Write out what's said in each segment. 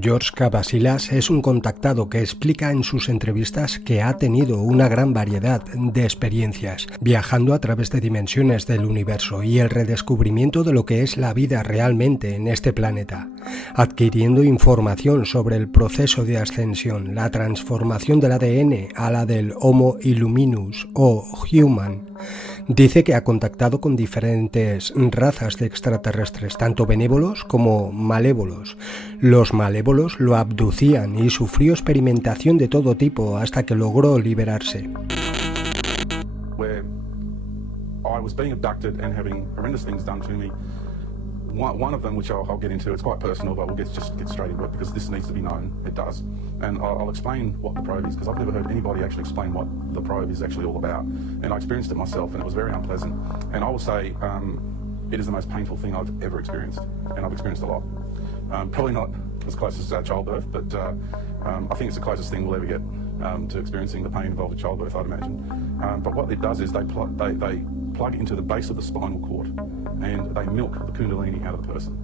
George Cavasilas es un contactado que explica en sus entrevistas que ha tenido una gran variedad de experiencias, viajando a través de dimensiones del universo y el redescubrimiento de lo que es la vida realmente en este planeta, adquiriendo información sobre el proceso de ascensión, la transformación del ADN a la del Homo Illuminus o Human. Dice que ha contactado con diferentes razas de extraterrestres, tanto benévolos como malévolos. Los malévolos lo abducían y sufrió experimentación de todo tipo hasta que logró liberarse. Where I was being abducted and having horrendous things done to me. One of them, which I'll get into, it's quite personal, but we'll just get straight into it because this needs to be known. It does. And I'll explain what the probe is because I've never heard anybody actually explain what the probe is actually all about. And I experienced it myself and it was very unpleasant. And I will say it is the most painful thing I've ever experienced. And I've experienced a lot. Probably not as close as childbirth, but I think it's the closest thing we'll ever get to experiencing the pain involved with childbirth, I'd imagine. But what it does is they plug into the base of the spinal cord and they milk the kundalini out of the person.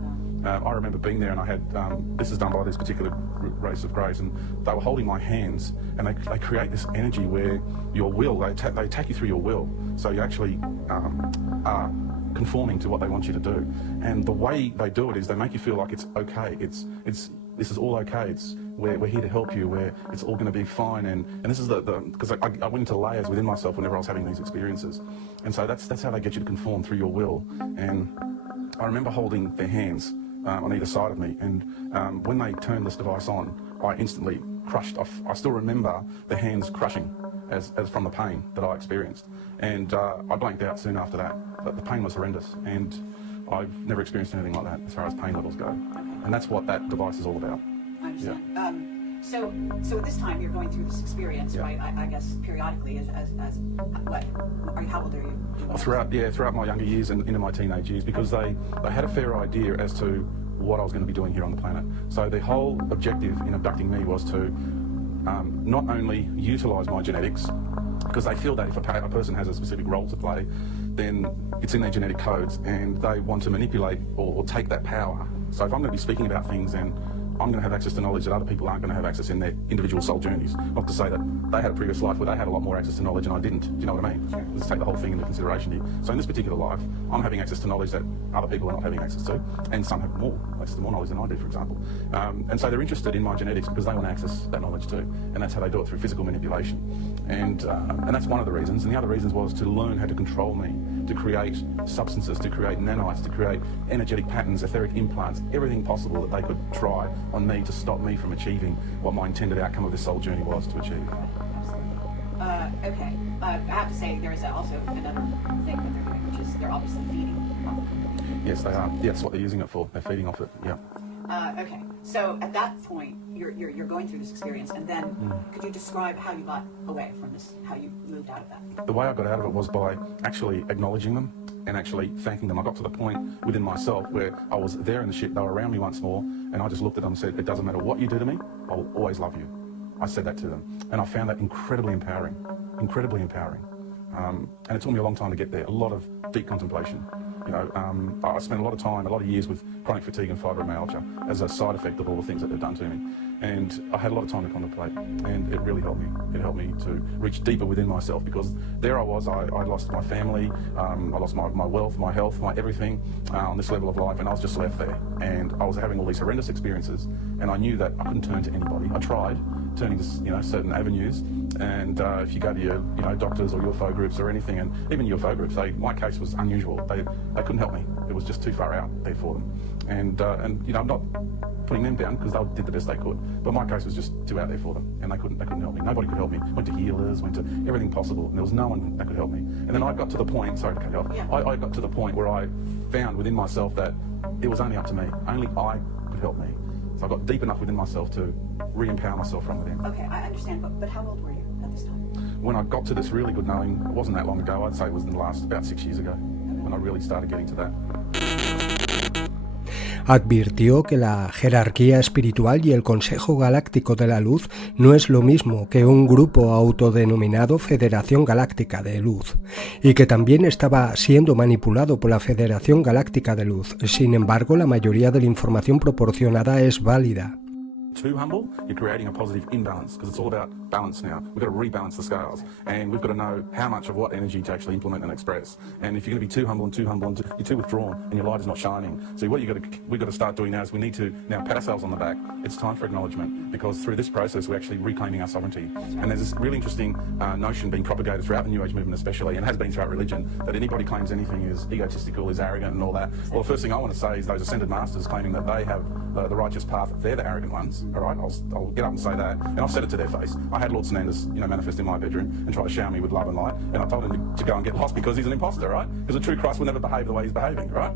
I remember being there and I had, this is done by this particular race of greys, and they were holding my hands and they create this energy where your will, they take you through your will. So you actually are conforming to what they want you to do. And the way they do it is they make you feel like it's okay. This is all okay. We're here to help you. It's all going to be fine. And this is because I went into layers within myself whenever I was having these experiences. And so that's how they get you to conform through your will. And I remember holding their hands on either side of me. And when they turned this device on, I instantly crushed. I still remember the hands crushing as from the pain that I experienced. And I blanked out soon after that. But the pain was horrendous. And I've never experienced anything like that as far as pain levels go. And that's what that device is all about. I understand. Yeah. So at this time you're going through this experience, yeah. Right? I guess periodically as what? How old are you? Throughout my younger years and into my teenage years, because they had a fair idea as to what I was going to be doing here on the planet. So the whole objective in abducting me was to not only utilise my genetics, because they feel that if a person has a specific role to play, then it's in their genetic codes, and they want to manipulate or take that power. So if I'm going to be speaking about things, then I'm going to have access to knowledge that other people aren't going to have access in their individual soul journeys. Not to say that they had a previous life where they had a lot more access to knowledge and I didn't. Do you know what I mean? Sure. Let's take the whole thing into consideration here. So in this particular life, I'm having access to knowledge that other people are not having access to, and some have more access to more knowledge than I do, for example. And so they're interested in my genetics because they want to access that knowledge too, and that's how they do it, through physical manipulation. And that's one of the reasons. And the other reasons was to learn how to control me, to create substances, to create nanites, to create energetic patterns, etheric implants, everything possible that they could try on me to stop me from achieving what my intended outcome of this soul journey was to achieve. Okay. I have to say there is also another thing that they're doing, which is they're obviously feeding off of it. Yes, they are. Yeah, that's what they're using it for. They're feeding off it. Yeah. Okay. So at that point, you're going through this experience, and then could you describe how you got away from this? How you moved out of that? The way I got out of it was by actually acknowledging them and actually thanking them. I got to the point within myself where I was there in the ship, they were around me once more, and I just looked at them and said, it doesn't matter what you do to me, I will always love you. I said that to them, and I found that incredibly empowering, incredibly empowering. And it took me a long time to get there, a lot of deep contemplation. You know, I spent a lot of time, a lot of years with chronic fatigue and fibromyalgia as a side effect of all the things that they've done to me. And I had a lot of time to contemplate, and it really helped me. It helped me to reach deeper within myself, because there I was, I lost my family, I lost my wealth, my health, my everything on this level of life, and I was just left there. And I was having all these horrendous experiences, and I knew that I couldn't turn to anybody. I tried turning to certain avenues, and if you go to your doctors or UFO groups or anything, and even UFO groups, my case was unusual. They couldn't help me. It was just too far out there for them. And I'm not putting them down because they did the best they could, but my case was just too out there for them, and they couldn't help me. Nobody could help me. Went to healers, went to everything possible, and there was no one that could help me. And then I got to the point, sorry to cut you off, yeah. I got to the point where I found within myself that it was only up to me. Only I could help me. So I got deep enough within myself to re-empower myself from within. Okay, I understand, but how old were you at this time? When I got to this really good knowing, it wasn't that long ago. I'd say it was in the last about 6 years ago, when I really started getting to that. Advirtió que la jerarquía espiritual y el Consejo Galáctico de la Luz no es lo mismo que un grupo autodenominado Federación Galáctica de Luz, y que también estaba siendo manipulado por la Federación Galáctica de Luz. Sin embargo, la mayoría de la información proporcionada es válida. too humble, you're creating a positive imbalance because it's all about balance now. We've got to rebalance the scales, and we've got to know how much of what energy to actually implement and express. And if you're going to be too humble and you're too withdrawn and your light is not shining. So what we've got to start doing now is we need to now pat ourselves on the back. It's time for acknowledgement, because through this process we're actually reclaiming our sovereignty. And there's this really interesting notion being propagated throughout the New Age movement especially, and has been throughout religion, that anybody claims anything is egotistical, is arrogant and all that. Well, the first thing I want to say is those ascended masters claiming that they have the righteous path, they're the arrogant ones, all right? I'll get up and say that, and I've said it to their face. I had Lord Sananders, manifest in my bedroom and try to shower me with love and light, and I told him to go and get lost because he's an imposter, right? Because a true Christ will never behave the way he's behaving, right?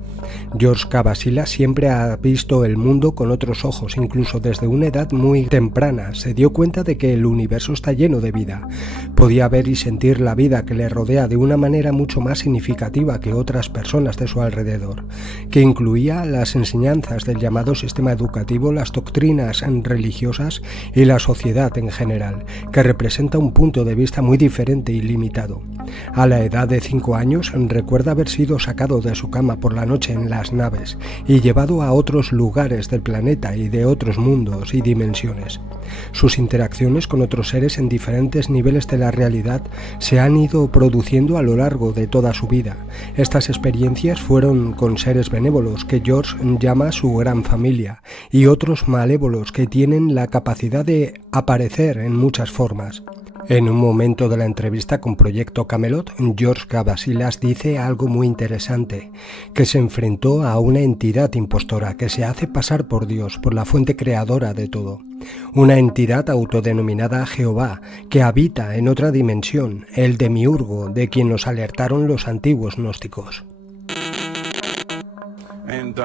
George Cavasila siempre ha visto el mundo con otros ojos, incluso desde una edad muy temprana. Se dio cuenta de que el universo está lleno de vida. Podía ver y sentir la vida que le rodea de una manera mucho más significativa que otras personas de su alrededor, que incluía las enseñanzas del llamado sistema educativo, las doctrinas religiosas y la sociedad en general, que representa un punto de vista muy diferente y limitado. A la edad de 5 años recuerda haber sido sacado de su cama por la noche en las naves y llevado a otros lugares del planeta y de otros mundos y dimensiones. Sus interacciones con otros seres en diferentes niveles de la realidad se han ido produciendo a lo largo de toda su vida. Estas experiencias fueron con seres benévolos que George llama su gran familia, y otros malévolos que tienen la capacidad de aparecer en muchas formas. En un momento de la entrevista con Proyecto Camelot, George Cavasilas dice algo muy interesante, que se enfrentó a una entidad impostora que se hace pasar por Dios, por la fuente creadora de todo. Una entidad autodenominada Jehová, que habita en otra dimensión, el demiurgo de quien nos alertaron los antiguos gnósticos. And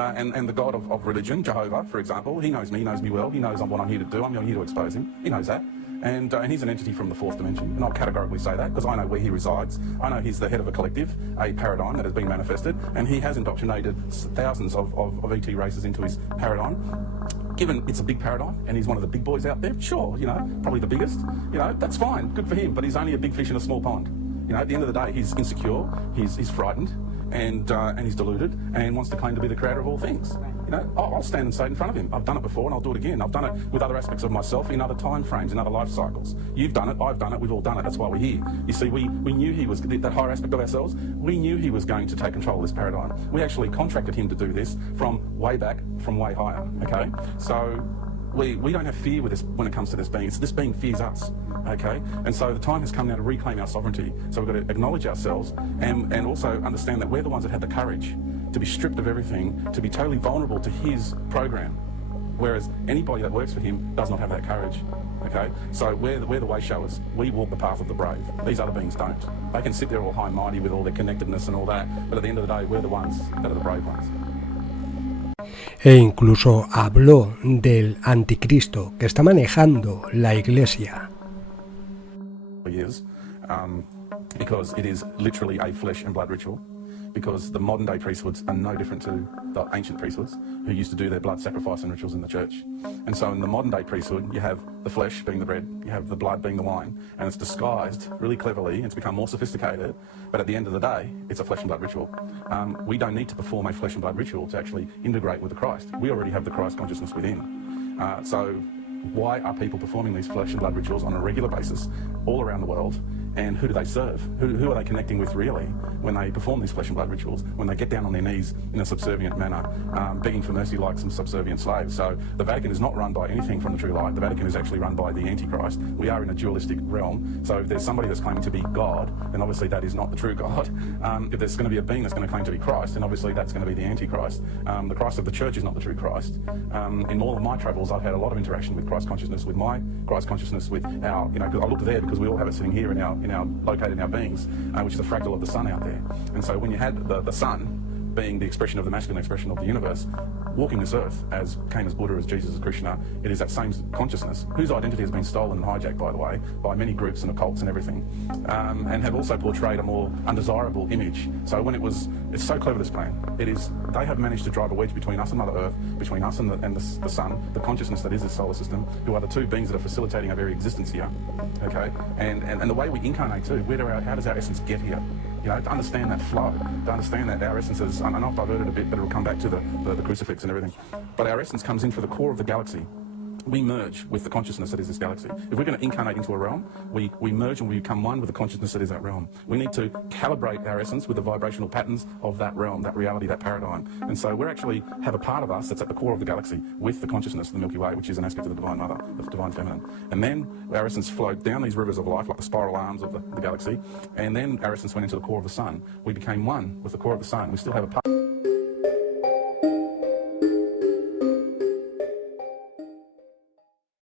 the God of religion, Jehovah, for example, he knows me well, he knows what I'm here to do, I'm here to expose him, he knows that. And he's an entity from the fourth dimension, and I'll categorically say that because I know where he resides. I know he's the head of a collective, a paradigm that has been manifested, and he has indoctrinated thousands of ET races into his paradigm. Given it's a big paradigm and he's one of the big boys out there, sure, probably the biggest, that's fine, good for him, but he's only a big fish in a small pond. At the end of the day, he's insecure, he's frightened, and he's deluded and wants to claim to be the creator of all things. I'll stand and say it in front of him. I've done it before and I'll do it again. I've done it with other aspects of myself in other time frames, in other life cycles. You've done it, I've done it, we've all done it. That's why we're here. You see, we knew he was, that higher aspect of ourselves, we knew he was going to take control of this paradigm. We actually contracted him to do this from way back, from way higher, okay? So we don't have fear with this when it comes to this being. This being fears us, okay? And so the time has come now to reclaim our sovereignty. So we've got to acknowledge ourselves and also understand that we're the ones that had the courage to be stripped of everything, to be totally vulnerable to his program, whereas anybody that works for him does not have that courage, okay? So we're the way showers. We walk the path of the brave. These other beings don't. They can sit there all high and mighty with all their connectedness and all that, but at the end of the day, we're the ones that are the brave ones. E incluso habló del Anticristo que está manejando la Iglesia. Because it is literally a flesh and blood ritual. Because the modern day priesthoods are no different to the ancient priesthoods who used to do their blood sacrifice and rituals in the church. And so in the modern day priesthood, you have the flesh being the bread, you have the blood being the wine, and it's disguised really cleverly, it's become more sophisticated, but at the end of the day, it's a flesh and blood ritual. We don't need to perform a flesh and blood ritual to actually integrate with the Christ. We already have the Christ consciousness within. So why are people performing these flesh and blood rituals on a regular basis all around the world? And who do they serve? Who are they connecting with really when they perform these flesh and blood rituals, when they get down on their knees in a subservient manner, begging for mercy like some subservient slaves? So the Vatican is not run by anything from the true light. The Vatican is actually run by the Antichrist. We are in a dualistic realm. So if there's somebody that's claiming to be God, then obviously that is not the true God. If there's going to be a being that's going to claim to be Christ, then obviously that's going to be the Antichrist. The Christ of the church is not the true Christ. In all of my travels, I've had a lot of interaction with Christ consciousness, with my Christ consciousness, with our, I look there because we all have it sitting here located in our beings, which is a fractal of the sun out there. And so when you had the sun being the expression of the masculine expression of the universe, walking this earth as came as Buddha, as Jesus, as Krishna, it is that same consciousness, whose identity has been stolen and hijacked, by the way, by many groups and occults and everything, and have also portrayed a more undesirable image. So when it's so clever, this plan. They have managed to drive a wedge between us and Mother Earth, between us and the sun, the consciousness that is this solar system, who are the two beings that are facilitating our very existence here, okay? And the way we incarnate too, how does our essence get here? To understand that flow, to understand that our essence is, and I've diverted a bit, but it'll come back to the crucifix and everything, but our essence comes in for the core of the galaxy, we merge with the consciousness that is this galaxy. If we're going to incarnate into a realm, we merge and we become one with the consciousness that is that realm. We need to calibrate our essence with the vibrational patterns of that realm, that reality, that paradigm. And so we actually have a part of us that's at the core of the galaxy with the consciousness of the Milky Way, which is an aspect of the Divine Mother, the Divine Feminine. And then our essence flowed down these rivers of life, like the spiral arms of the galaxy, and then our essence went into the core of the Sun. We became one with the core of the Sun. We still have a part.